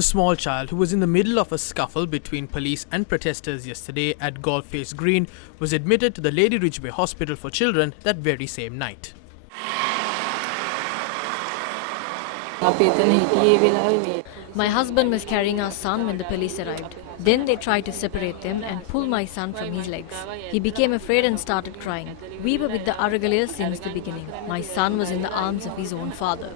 The small child, who was in the middle of a scuffle between police and protesters yesterday at Galle Face Green, was admitted to the Lady Ridgeway Hospital for Children that very same night. My husband was carrying our son when the police arrived. Then they tried to separate them and pull my son from his legs. He became afraid and started crying. We were with the Aragale since the beginning. My son was in the arms of his own father.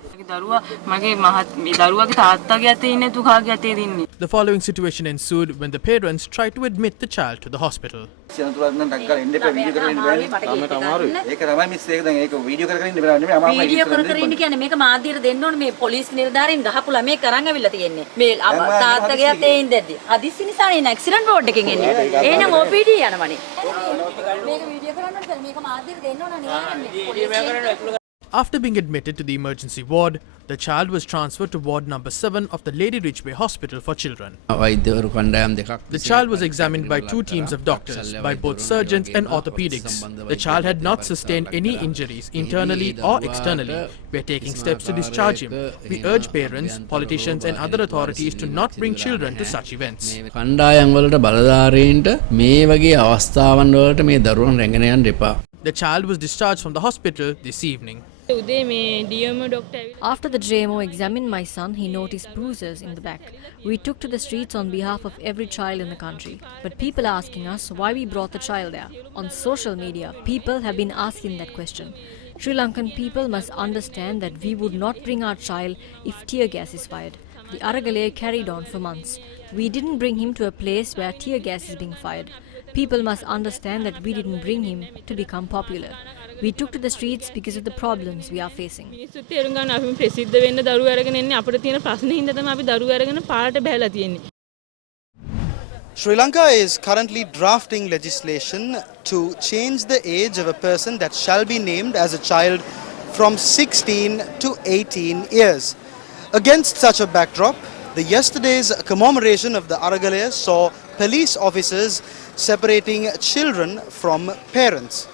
The following situation ensued when the parents tried to admit the child to the hospital. After being admitted to the emergency ward, the child was transferred to ward number 7 of the Lady Ridgeway Hospital for Children. The child was examined by 2 teams of doctors, by both surgeons and orthopedics. The child had not sustained any injuries internally or externally. We are taking steps to discharge him. We urge parents, politicians and other authorities to not bring children to such events. The child was discharged from the hospital this evening. After the JMO examined my son, he noticed bruises in the back. We took to the streets on behalf of every child in the country. But people are asking us why we brought the child there. On social media, people have been asking that question. Sri Lankan people must understand that we would not bring our child if tear gas is fired. The Aragale carried on for months. We didn't bring him to a place where tear gas is being fired. People must understand that we didn't bring him to become popular. We took to the streets because of the problems we are facing. Sri Lanka is currently drafting legislation to change the age of a person that shall be named as a child from 16 to 18 years. Against such a backdrop, the yesterday's commemoration of the Aragale saw police officers separating children from parents.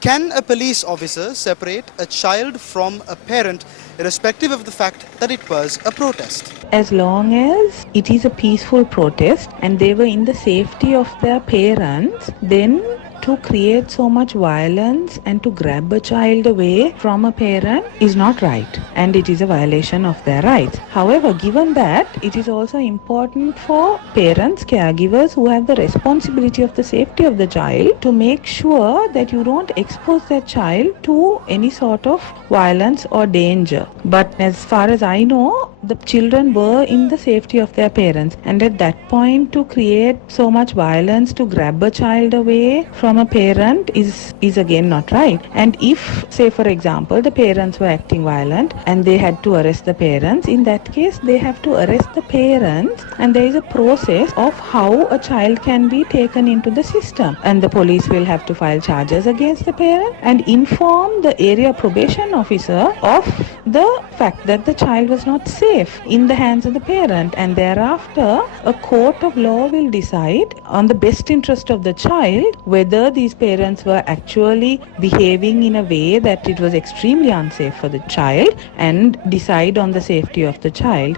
Can a police officer separate a child from a parent irrespective of the fact that it was a protest? As long as it is a peaceful protest and they were in the safety of their parents, then to create so much violence and to grab a child away from a parent is not right, and it is a violation of their rights. However, given that, it is also important for parents, caregivers who have the responsibility of the safety of the child to make sure that you don't expose that child to any sort of violence or danger. But as far as I know, the children were in the safety of their parents, and at that point to create so much violence to grab a child away from a parent is again not right. And if, say for example, the parents were acting violent and they had to arrest the parents, in that case they have to arrest the parents, and there is a process of how a child can be taken into the system, and the police will have to file charges against the parent and inform the area probation officer of the fact that the child was not safe in the hands of the parent, and thereafter a court of law will decide on the best interest of the child whether these parents were actually behaving in a way that it was extremely unsafe for the child, and decide on the safety of the child.